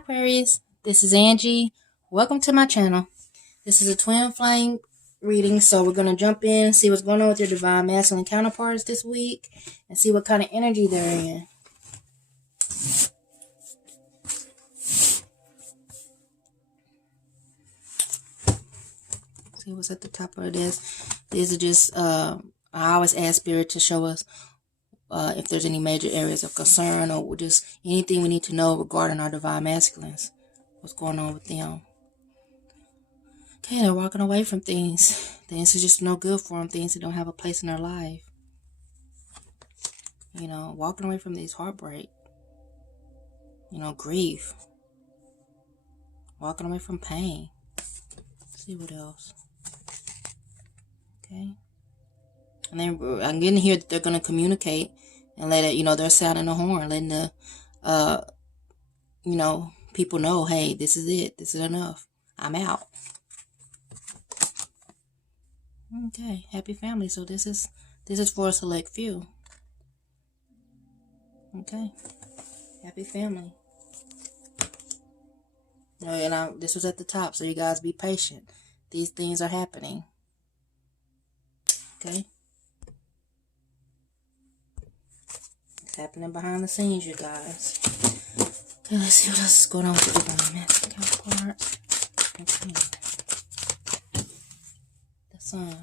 Hi Aquarius, this is Angie. Welcome to my channel. This is a twin flame reading, so we're going to jump in and see what's going on with your divine masculine counterparts this week and see what kind of energy they're in. See what's at the top of this. These are just, I always ask Spirit to show us if there's any major areas of concern or just anything we need to know regarding our divine masculines. What's going on with them. Okay, they're walking away from things. Things are just no good for them. Things that don't have a place in their life. You know, walking away from these heartbreak. You know, grief. Walking away from pain. Let's see what else. Okay. And then I'm getting here that they're going to communicate and let it, you know, they're sounding the horn, letting the, you know, people know, hey, this is it. This is enough. I'm out. Okay, happy family. So this is for a select few. Okay, happy family. You know, and this was at the top, so you guys be patient. These things are happening. Okay, it's happening behind the scenes, you guys. Okay, let's see what else is going on with the divine masculine counterparts. Okay. Sun.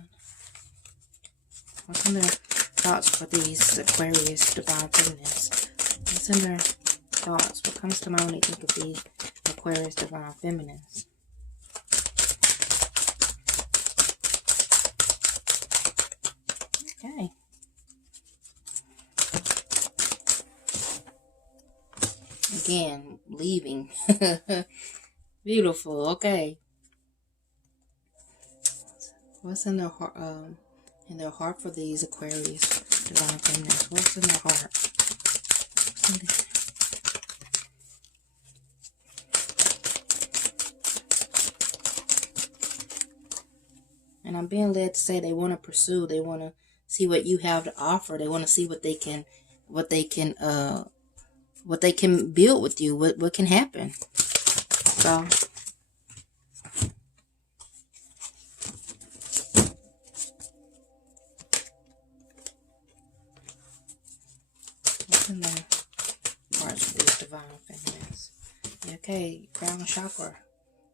What's in their thoughts for these Aquarius divine feminines? What's in their thoughts? What comes to mind when they think of these Aquarius divine feminines? Okay. Again, leaving. Beautiful. Okay. What's in their heart for these Aquarius divine feminines? What's in their heart? And I'm being led to say they want to pursue. They want to see what you have to offer. They want to see what they can build with you. What can happen. So. In their hearts for these divine feminines. Okay, crown chakra.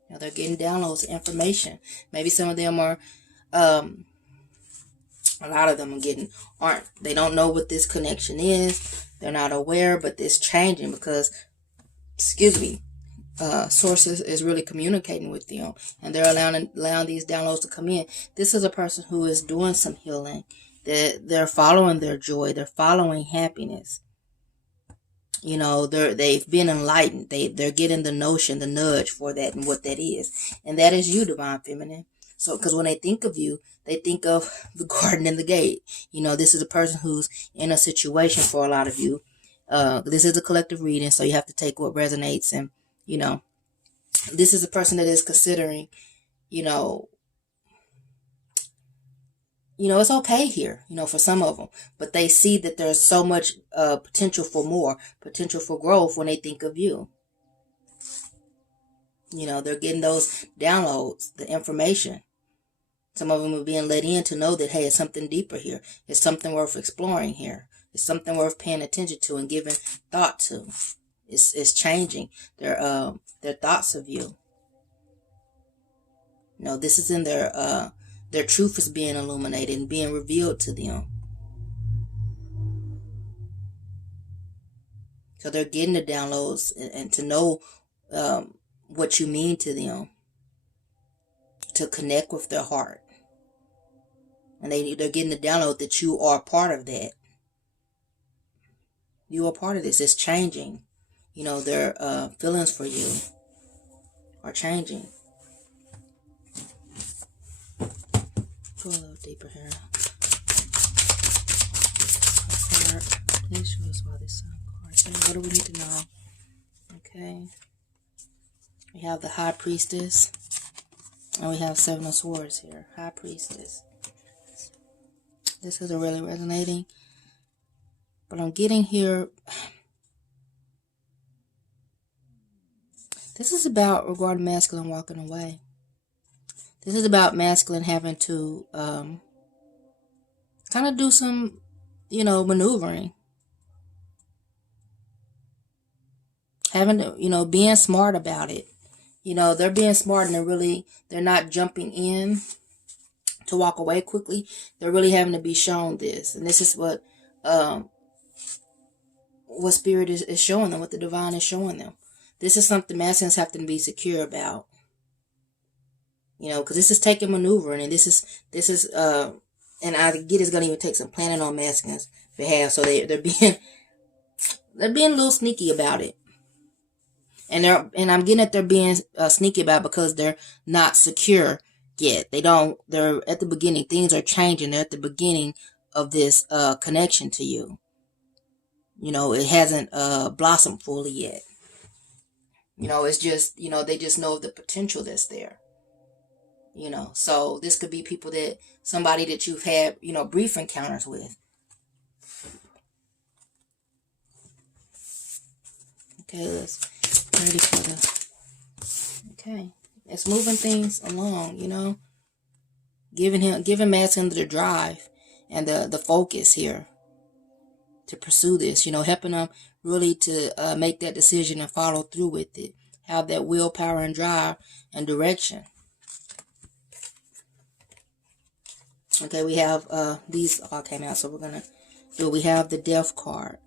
You know, they're getting downloads, information. Maybe some of them are, a lot of them they don't know what this connection is. They're not aware, but it's changing because, sources is really communicating with them, and they're allowing these downloads to come in. This is a person who is doing some healing. They're following their joy. They're following happiness. You know, they've been enlightened. They're getting the notion, the nudge for that and what that is. And that is you, divine feminine. So, because when they think of you, they think of the garden and the gate. You know, this is a person who's in a situation for a lot of you. This is a collective reading, so you have to take what resonates. And, you know, this is a person that is considering, you know, it's okay here, for some of them. But they see that there's so much potential for more, potential for growth when they think of you. You know, they're getting those downloads, the information. Some of them are being let in to know that, hey, it's something deeper here. It's something worth exploring here. It's something worth paying attention to and giving thought to. It's changing their thoughts of you. You know, this is in their truth is being illuminated and being revealed to them. So they're getting the downloads and to know what you mean to them. To connect with their heart. And they're getting the download that you are part of that. You are part of this. It's changing. You know, their feelings for you are changing. Go a little deeper here. Please show us why this sun card. What do we need to know? Okay. We have the High Priestess. And we have Seven of Swords here. High Priestess. This is really resonating. But I'm getting here This is about regarding masculine walking away. This is about masculine having to kind of do some, maneuvering. Having to, being smart about it. They're being smart and they're not jumping in to walk away quickly. They're really having to be shown this. And this is what Spirit is showing them, what the divine is showing them. This is something masculines have to be secure about. Because this is taking maneuvering, and this is and I get it's gonna even take some planning on masculines' behalf. So they're being a little sneaky about it. And I'm getting that they're being sneaky about it because they're not secure yet. They're at the beginning. Things are changing. They're at the beginning of this connection to you. It hasn't blossomed fully yet. It's just, they just know the potential that's there. So this could be somebody that you've had, brief encounters with. Okay, ready for okay. It's moving things along, giving masculine the drive and the focus here to pursue this, helping them really to make that decision and follow through with it. Have that willpower and drive and direction. Okay, we have these all came out, so we're gonna do. We have the Death card.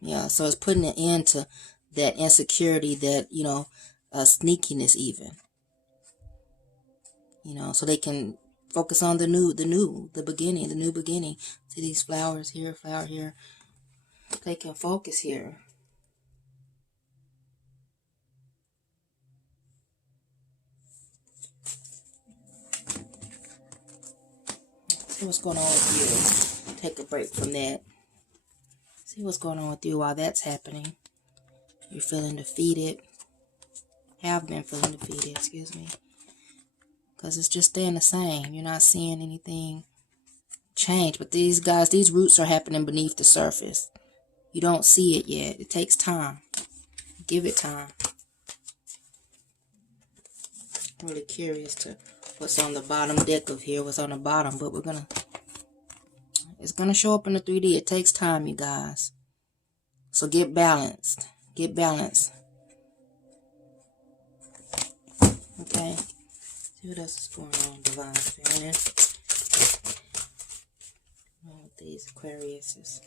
Yeah, so it's putting an end to that insecurity, that sneakiness, even. So they can focus on the new beginning. See these flowers here, flower here. They can focus here. See what's going on with you. Take a break from that. See what's going on with you while that's happening. You're feeling defeated. Have been feeling defeated, excuse me. Because it's just staying the same. You're not seeing anything change. But these guys, these roots are happening beneath the surface. You don't see it yet. It takes time. Give it time. I'm really curious to what's on the bottom deck of here, what's on the bottom, but it's gonna show up in the 3D. It takes time, you guys. So get balanced. Get balanced. Okay. See what else is going on, divine feminine. With these Aquariuses.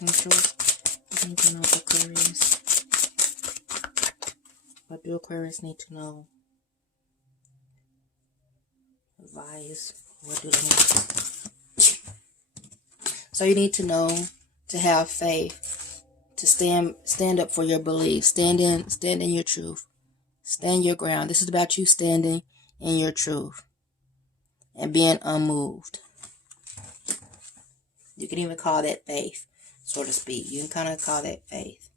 Anything else, Aquarius? What do Aquarius need to know? Advise. What do they need? So you need to know to have faith, to stand up for your beliefs, stand in your truth, stand your ground. This is about you standing in your truth and being unmoved. You can even call that faith, so to speak. You can kind of call that faith.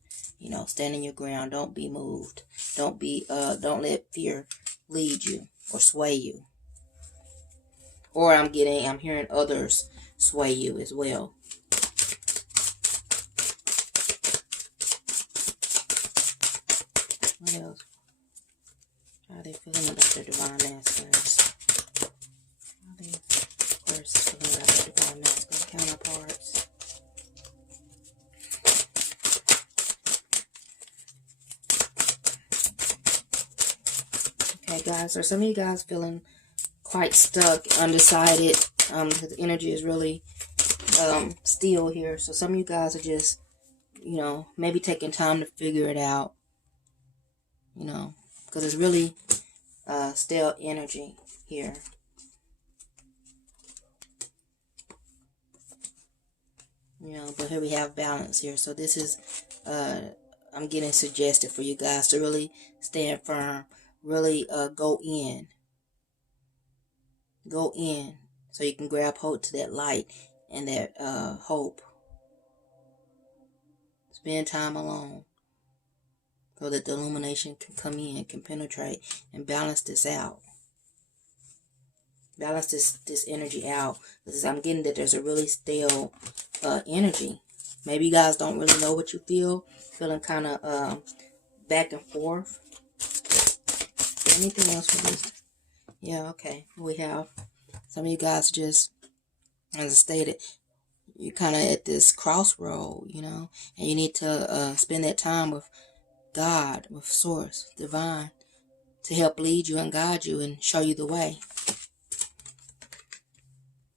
Stand in your ground. Don't be moved. Don't let fear lead you or sway you. Or I'm hearing others sway you as well. What else? How are they feeling about their divine masculines? How are they, of course, feeling about their divine masculine counterparts? Okay, guys, are some of you guys feeling quite stuck, undecided? The energy is really still here. So some of you guys are just, maybe taking time to figure it out. Because it's really still energy here. But here we have balance here. So this is, I'm getting suggested for you guys to really stand firm, really go in. Go in so you can grab hold to that light and that hope. Spend time alone so that the illumination can come in, can penetrate, and balance this out. Balance this energy out. Because I'm getting that there's a really stale energy Maybe you guys don't really know what you feel. Feeling kind of back and forth. Anything else for this? Yeah, okay. We have some of you guys just, as I stated, you're kind of at this crossroad, you know, and you need to spend that time with God, with Source, Divine, to help lead you and guide you and show you the way.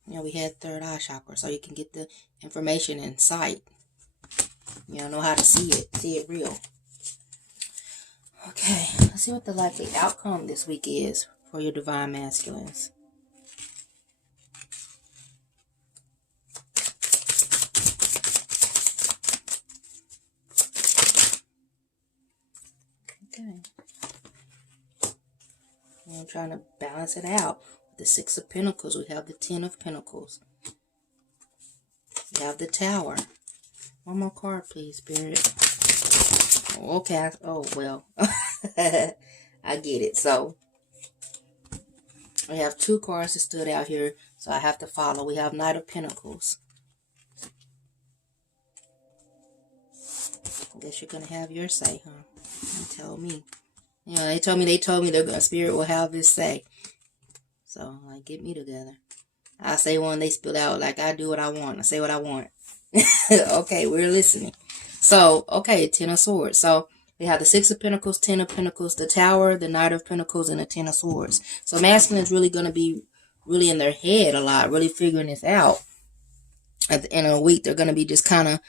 You know, we had third eye chakra, so you can get the information in sight. You know how to see it real. Okay, let's see what the likely outcome this week is for your divine masculines. Okay. I'm trying to balance it out. With the Six of Pentacles, we have the Ten of Pentacles. We have the Tower. One more card, please, Spirit. Okay. Oh, well. I get it. So, we have two cards that stood out here, so I have to follow. We have Knight of Pentacles. I guess you're going to have your say, huh? You tell me. You know, they told me their Spirit will have his say. So, like, get me together. I say one, they spill out. Like, I do what I want. I say what I want. Okay, we're listening. So, okay, Ten of Swords. So, we have the Six of Pentacles, Ten of Pentacles, the Tower, the Knight of Pentacles, and the Ten of Swords. So, masculine is really going to be really in their head a lot, really figuring this out. At the end of the week, they're going to be just kind of,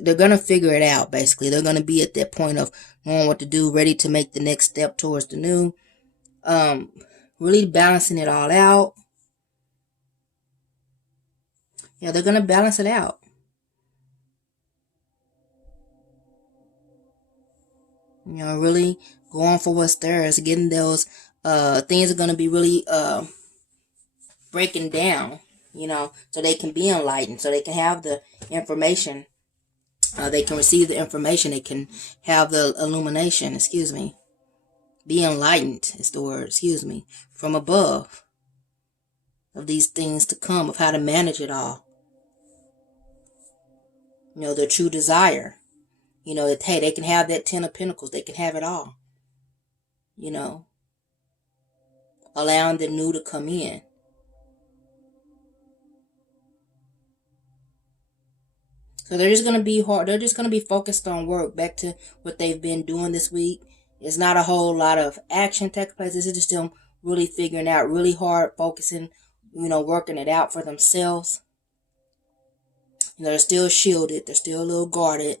they're going to figure it out, basically. They're going to be at that point of knowing what to do, ready to make the next step towards the new. Really balancing it all out. Yeah, they're going to balance it out. You know, really going for what's theirs. Getting those things are going to be really breaking down, you know, so they can be enlightened, so they can have the information. They can receive the information. They can have the illumination, be enlightened is the word, from above, of these things to come, of how to manage it all. You know, their true desire. You know, that, hey, they can have that Ten of Pentacles. They can have it all. You know, allowing the new to come in. So they're just going to be hard. They're just going to be focused on work. Back to what they've been doing this week. It's not a whole lot of action taking place. This is just them really figuring out, really hard, focusing, you know, working it out for themselves. You know, they're still shielded. They're still a little guarded.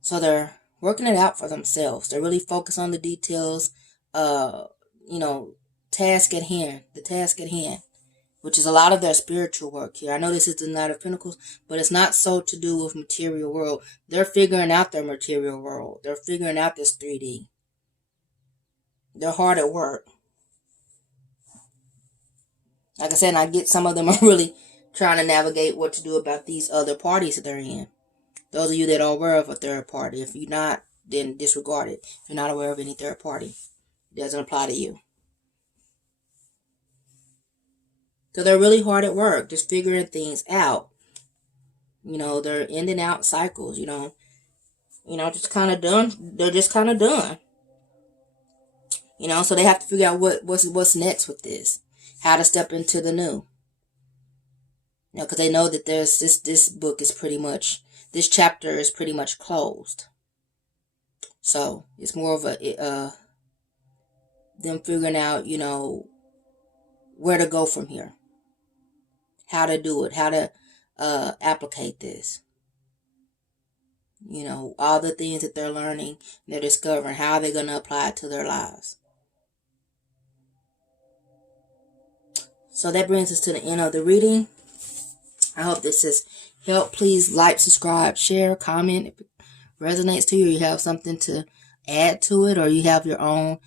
So they're working it out for themselves. They're really focused on the details. You know, the task at hand, which is a lot of their spiritual work here. I know this is the Knight of Pentacles, but it's not so to do with material world. They're figuring out their material world. They're figuring out this 3D. They're hard at work. Like I said, and I get some of them are really trying to navigate what to do about these other parties that they're in. Those of you that are aware of a third party. If you're not, then disregard it. If you're not aware of any third party, it doesn't apply to you. So they're really hard at work, just figuring things out. You know, they're in and out cycles, you know, just kind of done. They're just kind of done. You know, so they have to figure out what's next with this. How to step into the new. You know, because they know that there's this book is pretty much, this chapter is pretty much closed. So it's more of a them figuring out, you know, where to go from here. How to do it. How to applicate this. You know, all the things that they're learning, they're discovering. How are they going to apply it to their lives? So that brings us to the end of the reading. I hope this has helped. Please like, subscribe, share, comment. If it resonates to you, or you have something to add to it, or you have your own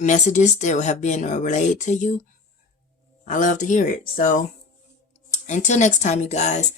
messages that have been relayed to you, I love to hear it. So until next time, you guys,